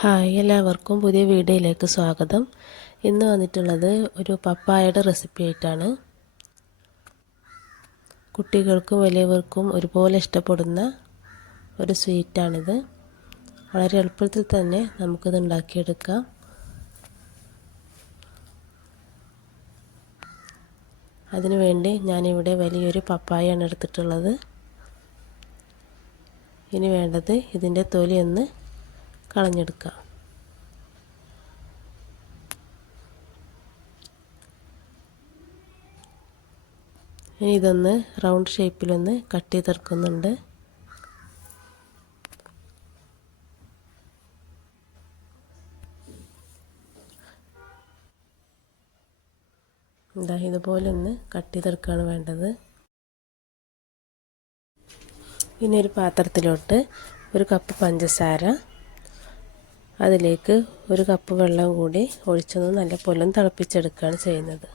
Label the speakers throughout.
Speaker 1: Hi എല്ലാവർക്കും പുതിയ വീഡിയോയിലേക്ക് സ്വാഗതം. ഇന്ന് വന്നിട്ടുള്ളത് ഒരു പപ്പായയുടെ റെസിപ്പി ആയിട്ടാണ്. കുട്ടികൾക്കും വലിയവർക്കും ഒരുപോലെ ഇഷ്ടപ്പെടുന്ന ഒരു സ്വീറ്റാണിത് വളരെ എളുപ്പത്തിൽ തന്നെ നമുക്കിത് ഉണ്ടാക്കിയെടുക്കാം. അതിനുവേണ്ടി ഞാനിവിടെ വലിയൊരു പപ്പായയാണ് എടുത്തിട്ടുള്ളത്. ഇനി വേണ്ടത് ഇതിന്റെ തൊലി ഒന്ന് കളഞ്ഞെടുക്കാം ഇനി ഇതൊന്ന് റൗണ്ട് ഷേപ്പിലൊന്ന് കട്ട് ചെയ്തെടുക്കുന്നുണ്ട് എന്താ ഇതുപോലെ ഒന്ന് കട്ട് ചെയ്തെടുക്കുകയാണ് വേണ്ടത്. ഇനി ഒരു പാത്രത്തിലോട്ട് ഒരു കപ്പ് പഞ്ചസാര അതിലേക്ക് ഒരു കപ്പ് വെള്ളം കൂടി ഒഴിച്ചൊന്ന് നല്ല പോലെ തിളപ്പിച്ചെടുക്കുകയാണ് ചെയ്യുന്നത്.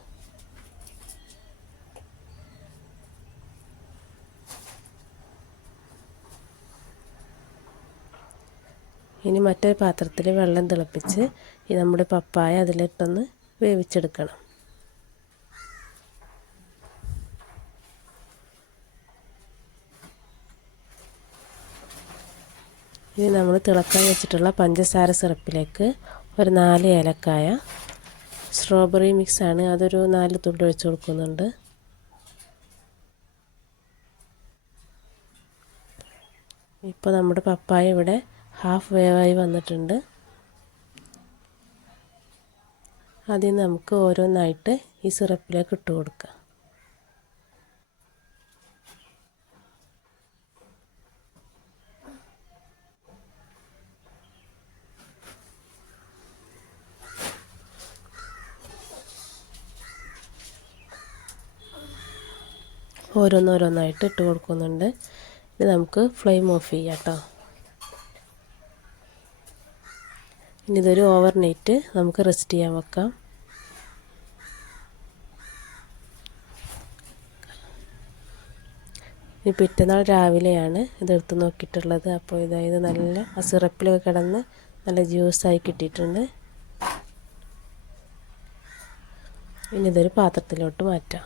Speaker 1: ഇനി മറ്റൊരു പാത്രത്തിൽ വെള്ളം തിളപ്പിച്ച് ഈ നമ്മുടെ പപ്പായ അതിലിട്ടൊന്ന് വേവിച്ചെടുക്കണം. ഇനി നമ്മൾ തിളക്കാൻ വെച്ചിട്ടുള്ള പഞ്ചസാര സിറപ്പിലേക്ക് ഒരു നാല് ഏലക്കായ സ്ട്രോബെറി മിക്സാണ് അതൊരു നാല് തുള്ളി ഒഴിച്ച് കൊടുക്കുന്നുണ്ട്. ഇപ്പോൾ നമ്മുടെ പപ്പായ ഇവിടെ ഹാഫ് വേവായി വന്നിട്ടുണ്ട്. അതിൽ നമുക്ക് ഓരോന്നായിട്ട് ഈ സിറപ്പിലേക്ക് ഇട്ട് കൊടുക്കാം. ഓരോന്നോരോന്നായിട്ട് ഇട്ട് കൊടുക്കുന്നുണ്ട്. ഇനി നമുക്ക് ഫ്ലെയിം ഓഫ് ചെയ്യാം കേട്ടോ ഇനി ഇതൊരു ഓവർ നൈറ്റ് നമുക്ക് റെസ്റ്റ് ചെയ്യാൻ വെക്കാം. ഇനി പിറ്റന്നാൾ രാവിലെയാണ് ഇതെടുത്ത് നോക്കിയിട്ടുള്ളത്. അപ്പോൾ ഇതായത് നല്ല ആ സിറപ്പിലൊക്കെ കിടന്ന് നല്ല ജ്യൂസായി കിട്ടിയിട്ടുണ്ട്. ഇനി ഇതൊരു പാത്രത്തിലോട്ട് മാറ്റാം.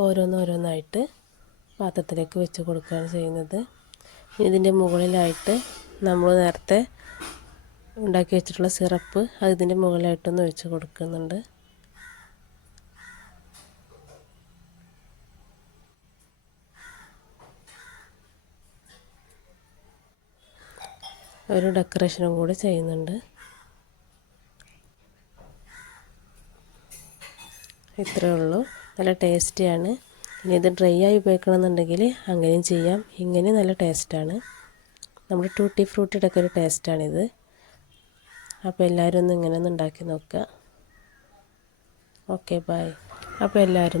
Speaker 1: ഓരോന്നോരോന്നായിട്ട് പാത്രത്തിലേക്ക് വെച്ച് കൊടുക്കുകയാണ് ചെയ്യുന്നത്. ഇതിന്റെ മുകളിലായിട്ട് നമ്മൾ നേരത്തെ ഉണ്ടാക്കി വെച്ചിട്ടുള്ള സിറപ്പ് അത് ഇതിന്റെ മുകളിലായിട്ടൊന്ന് ഒഴിച്ച് കൊടുക്കുന്നുണ്ട്. ഒരു ഡെക്കറേഷനും കൂടി ചെയ്യുന്നുണ്ട്. ഇത്രയേ ഉള്ളൂ. നല്ല ടേസ്റ്റിയാണ്. ഇനി ഇത് ഡ്രൈ ആയി ഉപയോഗിക്കണമെന്നുണ്ടെങ്കിൽ അങ്ങനെയും ചെയ്യാം. ഇങ്ങനെ നല്ല ടേസ്റ്റാണ്. നമ്മുടെ ടൂട്ടി ഫ്രൂട്ടിയുടെ ഒക്കെ ഒരു ടേസ്റ്റാണിത്. അപ്പോൾ എല്ലാവരും ഒന്ന് ഇങ്ങനെ ഒന്ന് ഉണ്ടാക്കി നോക്കുക. ഓക്കെ ബായ് അപ്പോൾ എല്ലാവരും